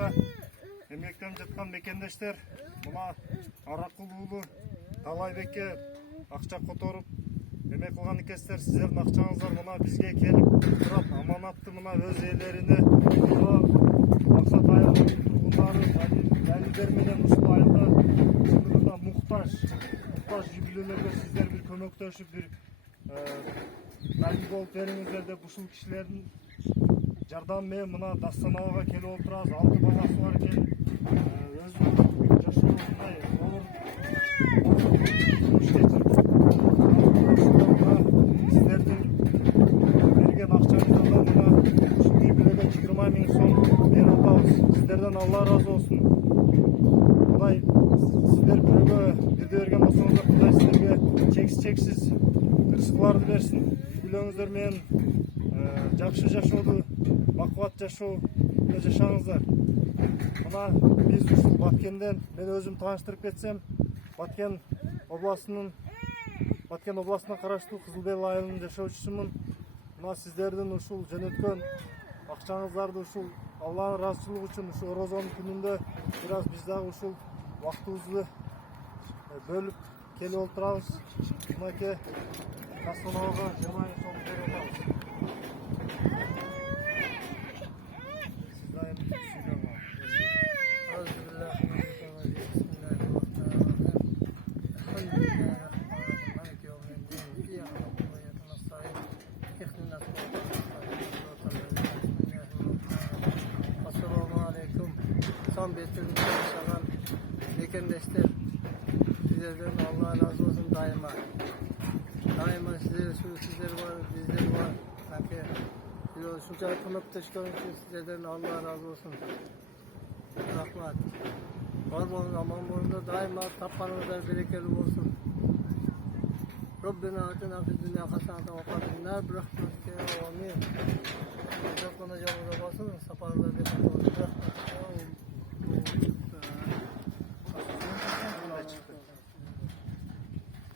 башка эмгектенип жаткан мекендештер, мына Аракул уулу Талайбекке акча которуп эме кылган экенсиздер. Сиздердин акчаңыздар мына бизге келип турат, аманатты мына өз ээлерине максат айылдын тургундары далилдер менен ушул айылда чындыгында муктаж үй-бүлөлөргө сиздер бир көмөктөшүп, бир далил болуп бериңиздер деп ушул кишилердин жардамы менен мына Дастанабага келип отурабыз. 6 баласы бар экен. Өзүнүн жашоосундай оор сиздердин берген акчаңыздан мына ушул үй-бүлөгө 20 000 сом берип атабыз. Сиздерден Алла ыраазы болсун. Кудай сиздер бирөөгө бирде берген болсоңуздар, Кудай сиздерге чексиз рызыкларды берсин. Үй-бүлөңүздөр менен жакшы жашоодо, бакубат жашоодо жашаңыздар. Мына биз ушул Баткенден, мен өзүм тааныштырып кетсем, Баткен областына караштуу Кызылбел айылынын жашоочусумун. Мына сиздердин ушул жөнөткөн акчаңыздарды ушул Алланын ыраазычылыгы үчүн ушул Орозонун күнүндө бир аз биз дагы ушул убактыбызды бөлүп келип отурабыз. Мынакей Дастанабага 20 000 сом берип атабыз. Son betimizde yaşanan mekendeşler, sizlerden Allah razı olsun daima. Daima sizler var, bizler var. Sanki şunca kömekteşken için sizlerden Allah razı olsun. Rahmat. Var olun, aman olun da daima tapmanızlar berekeli olsun. Rabbena atina fid dunya haseneten ve qina adhaben nar. Rahmetke amin. Jazakallahu khairan. Saparlar